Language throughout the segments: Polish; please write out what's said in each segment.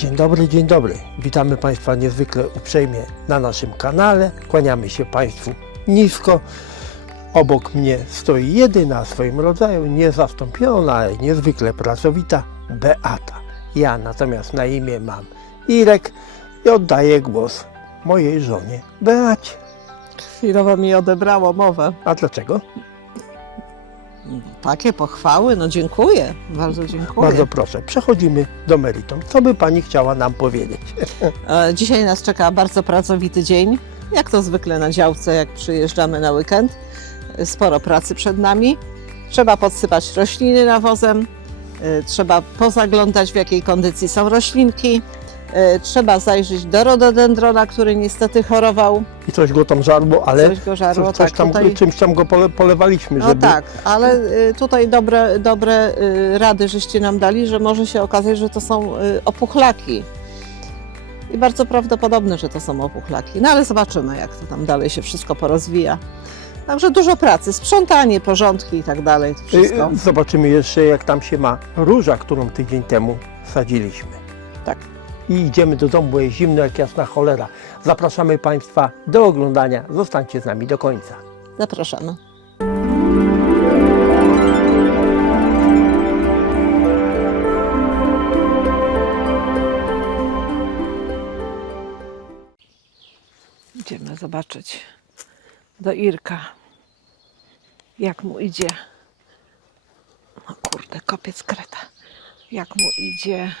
Dzień dobry, dzień dobry. Witamy Państwa niezwykle uprzejmie na naszym kanale. Kłaniamy się Państwu nisko. Obok mnie stoi jedyna w swoim rodzaju, niezastąpiona, ale niezwykle pracowita Beata. Ja natomiast na imię mam Irek i oddaję głos mojej żonie Beacie. Chwilowo mi odebrało mowę. A dlaczego? Takie pochwały, no dziękuję, bardzo dziękuję. Bardzo proszę, przechodzimy do meritum. Co by Pani chciała nam powiedzieć? E, Dzisiaj nas czeka bardzo pracowity dzień, jak to zwykle na działce, jak przyjeżdżamy na weekend. E, Sporo pracy przed nami. Trzeba podsypać rośliny nawozem, e, trzeba pozaglądać w jakiej kondycji są roślinki, trzeba zajrzeć do rododendrona, który niestety chorował, I coś go tam żarło, ale coś go żarło. coś, coś tak, tam, tutaj... czymś tam go pole, polewaliśmy, No żeby... tak, ale y, tutaj dobre, dobre y, rady żeście nam dali, że może się okazać, że to są y, opuchlaki. I bardzo prawdopodobne, że to są opuchlaki. No ale zobaczymy, jak to tam dalej się wszystko porozwija. Także dużo pracy, sprzątanie, porządki i tak dalej, wszystko. Zobaczymy jeszcze, jak tam się ma róża, którą tydzień temu sadziliśmy. Tak. I idziemy do domu, bo jest zimno jak jasna cholera. Zapraszamy Państwa do oglądania. Zostańcie z nami do końca. Zapraszamy. Idziemy zobaczyć do Irka, jak mu idzie. No kurde, kopiec kreta. Jak mu idzie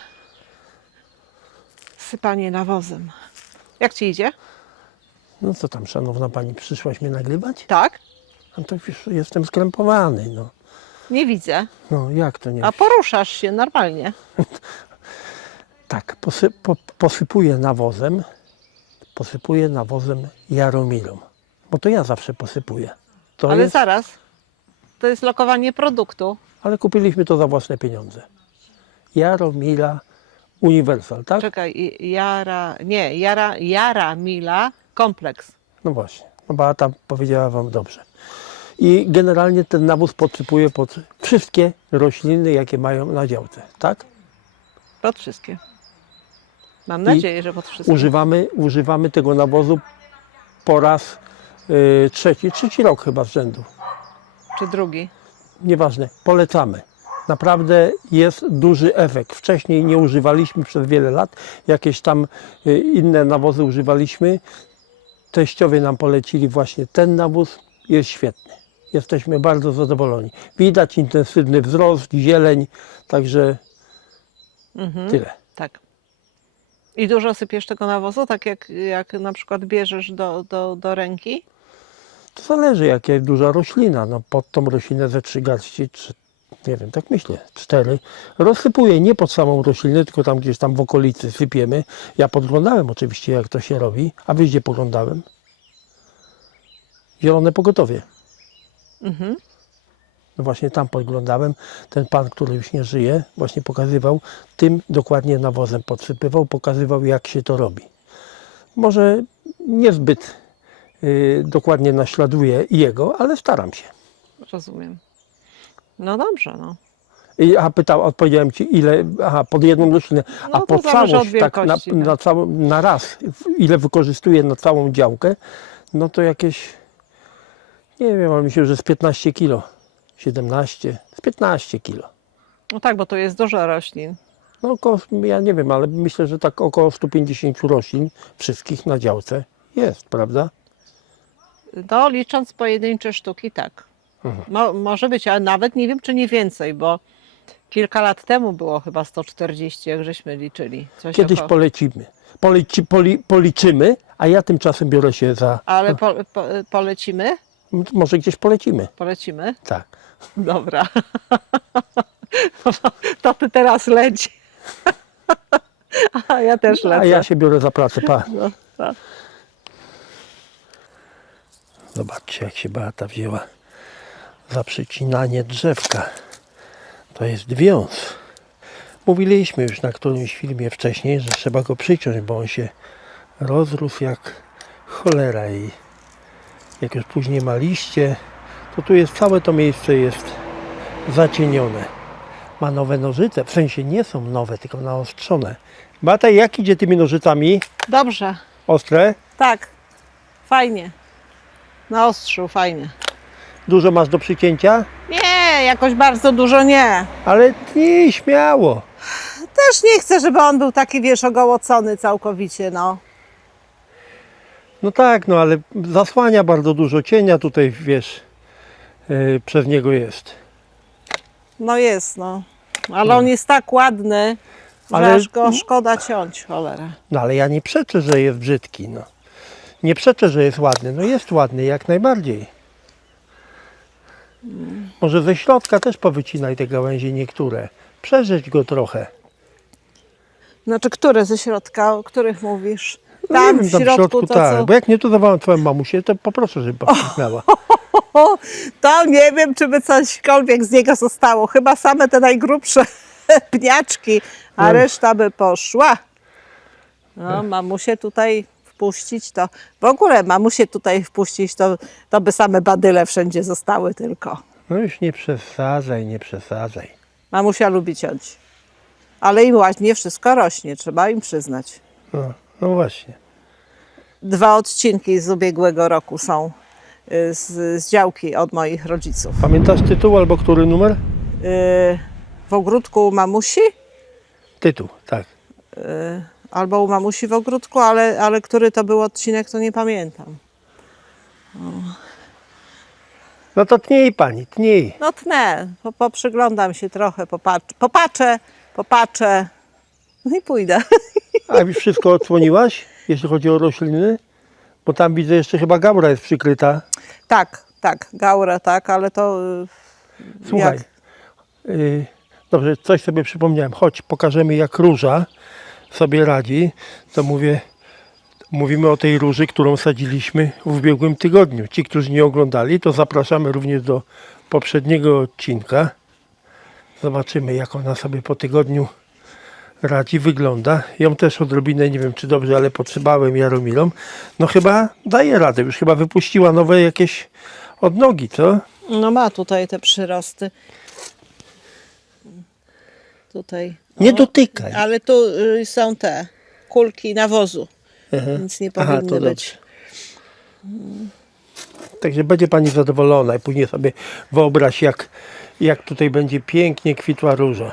sypanie nawozem. Jak ci idzie? No co tam, szanowna Pani, przyszłaś mnie nagrywać? Tak? No to już jestem skrępowany, no. Nie widzę. No jak to nie? A poruszasz się normalnie. Tak, posy, po, posypuję nawozem, posypuję nawozem Jaromilą. Bo to ja zawsze posypuję. To Ale jest, zaraz. To jest lokowanie produktu. ale kupiliśmy to za własne pieniądze. Jaromila Universal, tak? Czekaj, i- Jara, nie, Jara, Jara Mila kompleks. No właśnie, no Beata powiedziała Wam dobrze. I generalnie ten nawóz podsypuje pod wszystkie rośliny, jakie mają na działce, tak? Pod wszystkie. Mam nadzieję, że pod wszystkie. Używamy, używamy tego nawozu po raz y, trzeci, trzeci rok chyba z rzędu. Czy drugi? Nieważne, polecamy. Naprawdę jest duży efekt. Wcześniej nie używaliśmy przez wiele lat, jakieś tam y, inne nawozy używaliśmy. Teściowie nam polecili właśnie ten nawóz, jest świetny. Jesteśmy bardzo zadowoleni. Widać intensywny wzrost, zieleń, także Mhm. tyle. Tak. I dużo sypiesz tego nawozu, tak jak, jak na przykład bierzesz do, do, do ręki? To zależy, jaka jest duża roślina. No, pod tą roślinę ze trzy garści, czy, nie wiem, tak myślę, cztery. Rozsypuję nie pod samą roślinę, tylko tam gdzieś tam w okolicy sypiemy. Ja podglądałem oczywiście, jak to się robi. A wy gdzie poglądałem? Zielone pogotowie. Mhm. No właśnie tam podglądałem. Ten pan, który już nie żyje, właśnie pokazywał, tym dokładnie nawozem podsypywał, pokazywał jak się to robi. Może niezbyt y, dokładnie naśladuję jego, ale staram się. Rozumiem. No dobrze, no. I, a pytał, odpowiedziałem ci ile, aha, pod jedną roślinę, a No to zależy od całość, tak na, wielkości, tak. na, całą, na raz, w- ile wykorzystuję na całą działkę, no to jakieś, nie wiem, ale myślę, że z 15 kilo, 17, z 15 kilo. No tak, bo to jest dużo roślin. No około, ja nie wiem, ale myślę, że tak około 150 roślin wszystkich na działce jest, prawda? No, licząc pojedyncze sztuki, tak. Mo, może być, ale nawet nie wiem, czy nie więcej, bo kilka lat temu było chyba 140, jak żeśmy liczyli. Coś Kiedyś około- polecimy. Poleci, poli, policzymy, a ja tymczasem biorę się za, Ale po, po, polecimy? może gdzieś polecimy. Polecimy? Tak. Dobra. To ty teraz leci. A ja też lecę. A ja się biorę za pracę, pa. No, tak. Zobaczcie, jak się Beata wzięła za przycinanie drzewka. To jest wiąz. Mówiliśmy już na którymś filmie wcześniej, że trzeba go przyciąć, bo on się rozrósł jak cholera i jak już później ma liście, to tu jest całe to miejsce jest zacienione. Ma nowe nożyce, w sensie nie są nowe, tylko naostrzone Bata, jak idzie tymi nożycami? Dobrze, Ostre? tak. Fajnie. Na ostrzu, fajnie. Dużo masz do przycięcia? Nie, jakoś bardzo dużo nie. Ale nie, śmiało. Też nie chcę, żeby on był taki, wiesz, ogołocony całkowicie, no. No tak, no ale zasłania bardzo dużo cienia tutaj, wiesz, yy, przez niego jest. No jest, no. Ale on jest tak ładny, że Ale- aż go szkoda ciąć, cholera. No ale ja nie przeczę, że jest brzydki, no. Nie przeczę, że jest ładny. No jest ładny, jak najbardziej. Może ze środka też powycinaj te gałęzie niektóre. Przeżyć go trochę. Znaczy, które ze środka, o których mówisz? No Tam nie w wiem, środku, to tak. co? Bo jak nie to dawałem twoją mamusie, to poproszę, żeby pocisnęła. O, to nie wiem, czy by cośkolwiek z niego zostało. Chyba same te najgrubsze pniaczki, a No. reszta by poszła. No, mamusie tutaj wpuścić to. W ogóle mamusie tutaj wpuścić, to, to by same badyle wszędzie zostały tylko. No już nie przesadzaj, nie przesadzaj. Mamusia lubi ciąć. Ale im ładnie wszystko rośnie, trzeba im przyznać. No, no właśnie. Dwa odcinki z ubiegłego roku są y, z, z działki od moich rodziców. Pamiętasz tytuł albo który numer? Y, W ogródku mamusi, Tytuł, tak. y, albo u mamusi w ogródku, ale, ale który to był odcinek, to nie pamiętam. No to tnij pani, tnij. No tnę, po, poprzyglądam się trochę, popatrz, popatrzę, popatrzę no i pójdę. A już wszystko odsłoniłaś, jeśli chodzi o rośliny? Bo tam widzę jeszcze chyba gałra jest przykryta. tak, tak, gaurę, tak, ale to y, Słuchaj, Jak? y, dobrze, coś sobie przypomniałem. Chodź, pokażemy jak róża sobie radzi. To mówię, mówimy o tej róży, którą sadziliśmy w ubiegłym tygodniu. Ci, którzy nie oglądali, to zapraszamy również do poprzedniego odcinka. Zobaczymy, jak ona sobie po tygodniu radzi, wygląda. Ją też odrobinę, nie wiem czy dobrze, ale potrzebałem Jaromilom. No chyba daje radę, już chyba wypuściła nowe jakieś odnogi, co? no ma tutaj te przyrosty. Tutaj. Nie O, dotykaj. Ale tu y, są te kulki nawozu, więc nie Aha, powinny to być. Także będzie Pani zadowolona i później sobie wyobraź, jak, jak tutaj będzie pięknie kwitła róża.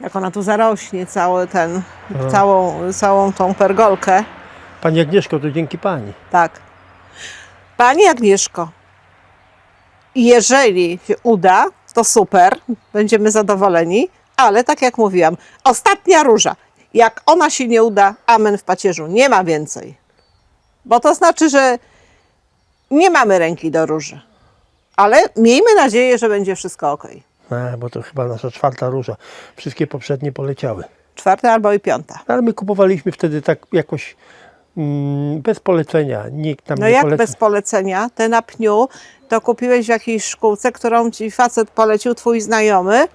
Jak ona tu zarośnie, cały ten, całą, całą tą pergolkę. Pani Agnieszko, to dzięki Pani. Tak. Pani Agnieszko, jeżeli się uda, to super, będziemy zadowoleni, ale tak jak mówiłam, ostatnia róża. Jak ona się nie uda, amen w pacierzu, nie ma więcej. Bo to znaczy, że nie mamy ręki do róży. Ale miejmy nadzieję, że będzie wszystko ok. A, bo to chyba nasza czwarta róża. Wszystkie poprzednie poleciały. Czwarta albo i piąta. Ale my kupowaliśmy wtedy tak jakoś mm, bez polecenia. Nikt nam No nie jak polecał. bez polecenia? Te na pniu to kupiłeś w jakiejś szkółce, którą ci facet polecił, twój znajomy,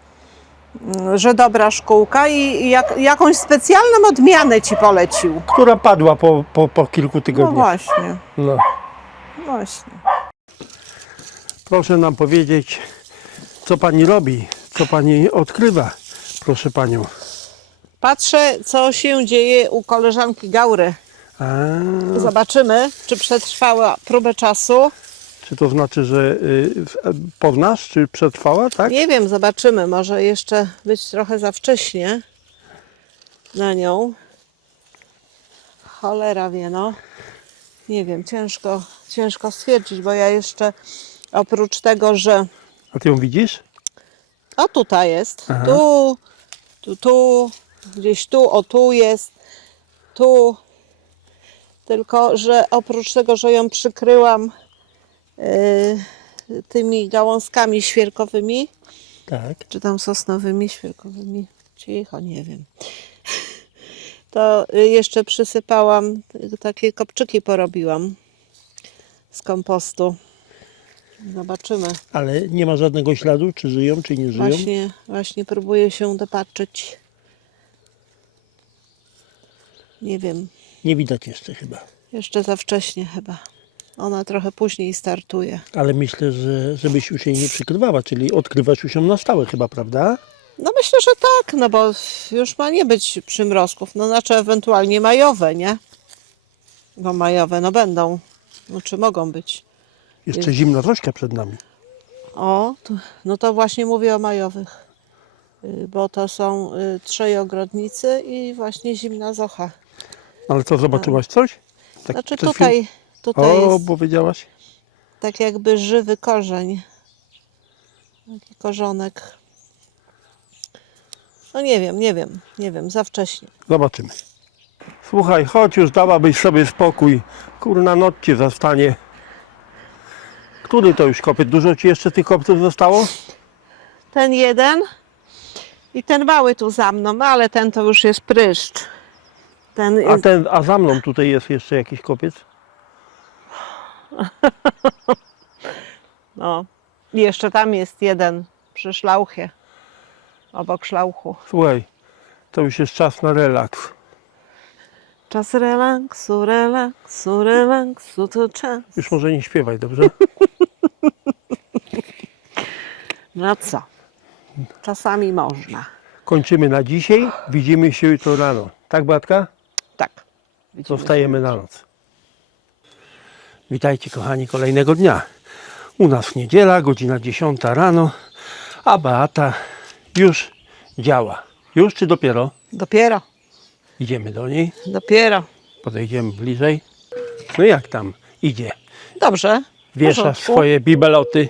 że dobra szkółka i jak, jakąś specjalną odmianę ci polecił. Która padła po, po, po kilku No tygodniach. właśnie, No. właśnie. Proszę nam powiedzieć, co Pani robi, co Pani odkrywa, proszę Panią. Patrzę, co się dzieje u koleżanki Gaury. A, Zobaczymy, czy przetrwała próbę czasu. Czy to znaczy, że y, poznasz, czy przetrwała, tak? Nie wiem, zobaczymy. Może jeszcze być trochę za wcześnie na nią. Cholera wie, no. Nie wiem, ciężko, ciężko stwierdzić, bo ja jeszcze oprócz tego, że A Ty ją widzisz? o tutaj jest, Aha. tu, tu, tu, gdzieś tu, o tu jest, tu. Tylko, że oprócz tego, że ją przykryłam tymi gałązkami świerkowymi, Tak. czy tam sosnowymi, świerkowymi, cicho, nie wiem. To y, jeszcze przysypałam, y, takie kopczyki porobiłam z kompostu. Zobaczymy. Ale nie ma żadnego śladu, czy żyją, czy nie żyją. Właśnie, właśnie próbuję się dopatrzyć. Nie wiem, Nie widać jeszcze chyba. jeszcze za wcześnie chyba. Ona trochę później startuje. Ale myślę, że żebyś już jej nie przykrywała, czyli odkrywasz już ją na stałe chyba, prawda? No myślę, że tak, no bo już ma nie być przymrozków, no znaczy ewentualnie majowe, nie? Bo majowe no będą, no czy mogą być. Jeszcze zimna troszkę przed nami. O, to, no to właśnie mówię o majowych, y, bo to są y, trzej ogrodnicy i właśnie zimna zocha. Ale co, zobaczyłaś coś? Tak Znaczy przed tutaj? Tutaj O, jest bo wiedziałaś? tak jakby żywy korzeń. Taki korzonek. No nie wiem, nie wiem, nie wiem, za wcześnie. Zobaczymy. Słuchaj, chodź już, dałabyś sobie spokój. Kurna, noc cię zastanie. Który to już kopyt? Dużo ci jeszcze tych kopców zostało? Ten jeden i ten mały tu za mną, no ale ten to już jest pryszcz. Ten, A, ten, a za mną tutaj jest jeszcze jakiś kopiec? no. I jeszcze tam jest jeden przy szlauchie, obok szlauchu. Słuchaj, to już jest czas na relaks. Czas relaksu, relaksu, relaksu, to czas. Już może nie śpiewaj, dobrze? No co? Czasami można. Kończymy na dzisiaj. Widzimy się jutro rano. Tak, Batka? Tak. Widzimy. Zostajemy na noc. Witajcie kochani kolejnego dnia. U nas niedziela, godzina 10 rano, a Beata już działa. Już czy dopiero? Dopiero, Idziemy do niej, dopiero. podejdziemy bliżej. No jak tam idzie? Dobrze. w Wiesza porządku. swoje bibeloty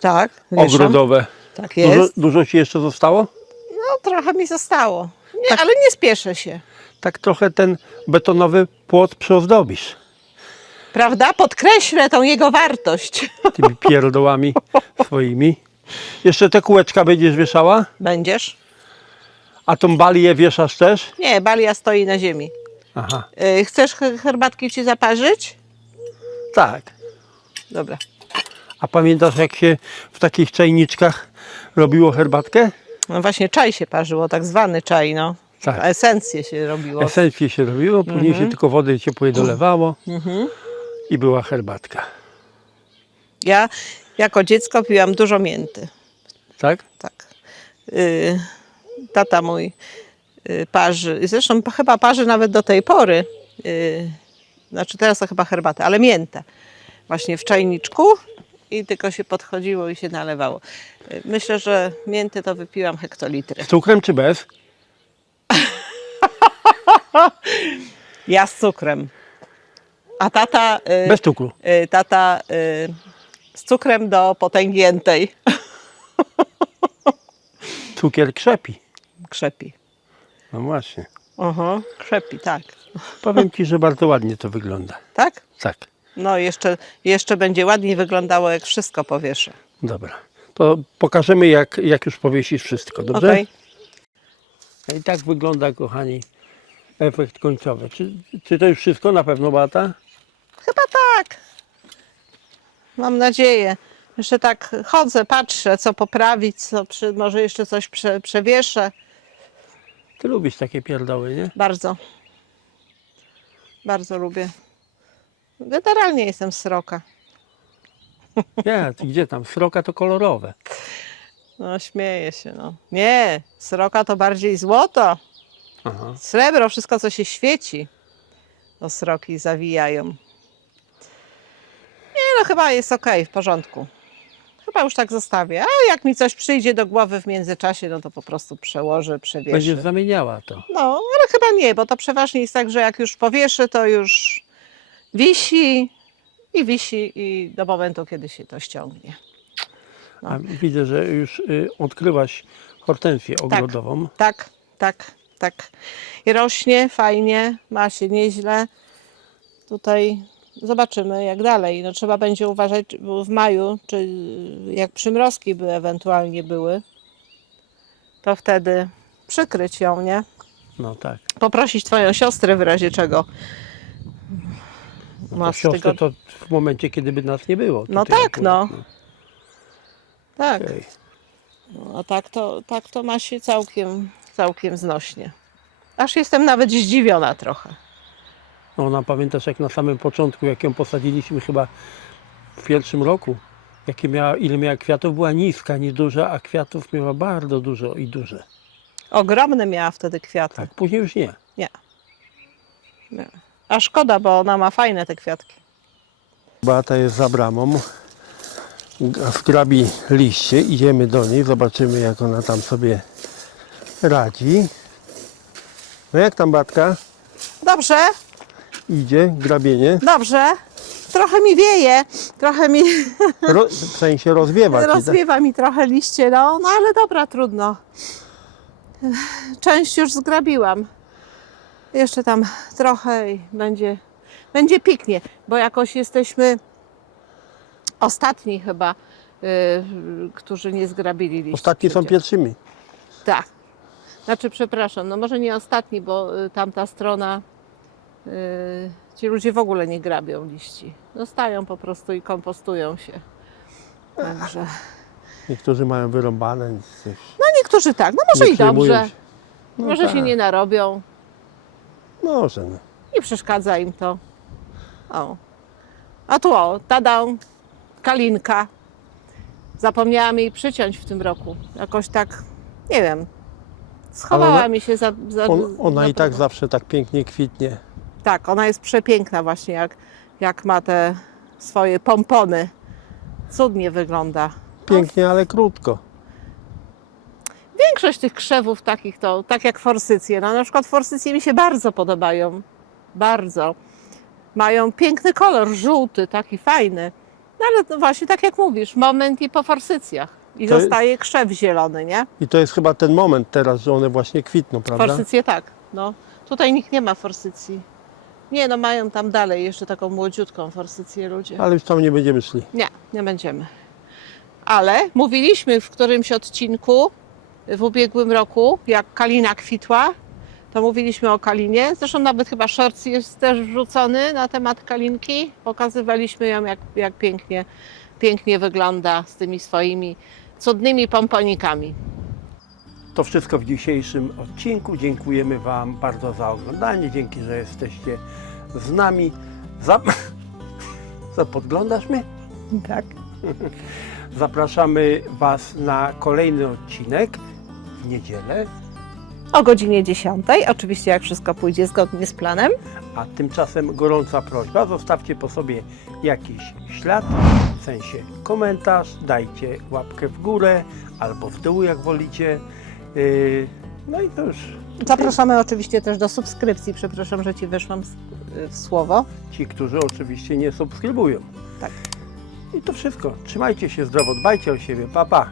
Tak, wieszam. ogrodowe. Tak Dużo, jest. dużo ci jeszcze zostało? No trochę mi zostało. Nie, Tak. ale nie spieszę się. Tak trochę ten betonowy płot przyozdobisz Prawda? Podkreślę tą jego wartość. tymi pierdołami swoimi. Jeszcze te kółeczka będziesz wieszała? Będziesz? A tą balię wieszasz też? Nie, balia stoi na ziemi. Aha, Yy, chcesz her- herbatki ci zaparzyć? tak. Dobra. A pamiętasz jak się w takich czajniczkach robiło herbatkę? No właśnie czaj się parzyło, tak zwany czaj, no. Tak. Esencję się robiło. Esencję się robiło, później się tylko wody ciepłej dolewało i była herbatka. Ja jako dziecko piłam dużo mięty. Tak? Tak. Yy, tata mój yy, parzy, zresztą chyba parzy nawet do tej pory. Yy, znaczy teraz to chyba herbatę, ale miętę. Właśnie w czajniczku i tylko się podchodziło i się nalewało. Yy, myślę, że mięty to wypiłam hektolitry. Z cukrem czy bez? Ja z cukrem. A tata, yy, Bez cukru. yy, tata yy, z cukrem do potęgiętej Cukier krzepi. krzepi. No właśnie. Aha, krzepi, tak. Powiem Ci, że bardzo ładnie to wygląda. Tak? Tak. No jeszcze, jeszcze będzie ładniej wyglądało, jak wszystko powieszę. Dobra. To pokażemy jak, jak już powiesisz wszystko, dobrze? Okej. I tak wygląda, kochani, efekt końcowy. Czy, czy to już wszystko na pewno, Bata? Chyba tak. Mam nadzieję. Jeszcze tak chodzę, patrzę, co poprawić, co przy, może jeszcze coś prze, przewieszę. Ty lubisz takie pierdoły, nie? Bardzo. Bardzo lubię. Generalnie jestem sroka. Nie, ty gdzie tam? Sroka to kolorowe. No śmieję się, no. Nie, sroka to bardziej złoto. Aha. Srebro, wszystko co się świeci, to sroki zawijają. No, chyba jest ok, w porządku. Chyba już tak zostawię. A jak mi coś przyjdzie do głowy w międzyczasie, no to po prostu przełożę, przewieszę. Będziesz zamieniała to. No, ale chyba nie, bo to przeważnie jest tak, że jak już powieszę, to już wisi i wisi i do momentu, kiedy się to ściągnie. A widzę, że już y, odkryłaś hortensję ogrodową. Tak, tak, tak. I rośnie fajnie, ma się nieźle. Tutaj zobaczymy jak dalej. No, trzeba będzie uważać w maju, czy jak przymrozki by ewentualnie były, to wtedy przykryć ją, nie? No tak. Poprosić twoją siostrę w razie czego. No to Masz siostrę to w momencie, kiedy by nas nie było. No tak, akurat, no. Tak, Okej. no, a tak to, tak to ma się całkiem, całkiem znośnie. Aż jestem nawet zdziwiona trochę. No, ona pamiętasz, jak na samym początku, jak ją posadziliśmy chyba w pierwszym roku, Jakie miała, ile miała kwiatów? Była niska, nieduża, a kwiatów miała bardzo dużo i duże. Ogromne miała wtedy kwiaty. Tak, później już nie. Nie. A szkoda, bo ona ma fajne te kwiatki. Beata jest za bramą. Zgrabi liście, idziemy do niej, zobaczymy jak ona tam sobie radzi. No jak tam Batka? Dobrze, Idzie, grabienie. dobrze. Trochę mi wieje, trochę mi Ro, w sensie rozwiewa ci, tak? rozwiewa mi trochę liście, no, no ale dobra, trudno. Część już zgrabiłam. Jeszcze tam trochę i będzie, będzie pięknie, bo jakoś jesteśmy ostatni chyba, y, którzy nie zgrabili liści. Ostatni są przecież. pierwszymi. Tak. Znaczy, przepraszam, no może nie ostatni, bo y, tamta strona, ci ludzie w ogóle nie grabią liści. Zostają po prostu i kompostują się. Także. Niektórzy mają wyrąbane. No niektórzy tak, no może nie i dobrze. się. No może się tak, nie narobią, Może, no. nie przeszkadza im to. O. A tu o, tada, kalinka. Zapomniałam jej przyciąć w tym roku. Jakoś tak, nie wiem. Schowała ona- mi się za. za On, ona za i tak zawsze tak pięknie kwitnie. Tak, ona jest przepiękna właśnie, jak, jak ma te swoje pompony. Cudnie wygląda. Pięknie, ale krótko. Większość tych krzewów takich to, tak jak forsycje. No, na przykład forsycje mi się bardzo podobają. Bardzo. Mają piękny kolor, żółty, taki fajny. No ale to właśnie tak jak mówisz, moment i po forsycjach. I To- zostaje krzew zielony, nie? I to jest chyba ten moment teraz, że one właśnie kwitną, prawda? Forsycje tak. No. Tutaj nikt nie ma forsycji. Nie, no mają tam dalej jeszcze taką młodziutką forsycję ludzie. Ale już tam nie będziemy szli. Nie, nie będziemy. Ale mówiliśmy w którymś odcinku w ubiegłym roku, jak kalina kwitła, to mówiliśmy o kalinie. Zresztą nawet chyba shorts jest też wrzucony na temat kalinki. Pokazywaliśmy ją, jak, jak pięknie, pięknie wygląda z tymi swoimi cudnymi pomponikami. To wszystko w dzisiejszym odcinku. Dziękujemy Wam bardzo za oglądanie. Dzięki, że jesteście z nami. Za... Co, podglądasz mnie? Tak. Zapraszamy Was na kolejny odcinek w niedzielę. O godzinie 10, oczywiście jak wszystko pójdzie zgodnie z planem. A tymczasem gorąca prośba, zostawcie po sobie jakiś ślad, w sensie komentarz, dajcie łapkę w górę albo w dół, jak wolicie. Yy, No i to już Zapraszamy oczywiście też do subskrypcji. Przepraszam, że Ci weszłam z- w słowo. ci, którzy oczywiście nie subskrybują. Tak. I to wszystko. Trzymajcie się zdrowo, dbajcie o siebie. Pa, pa.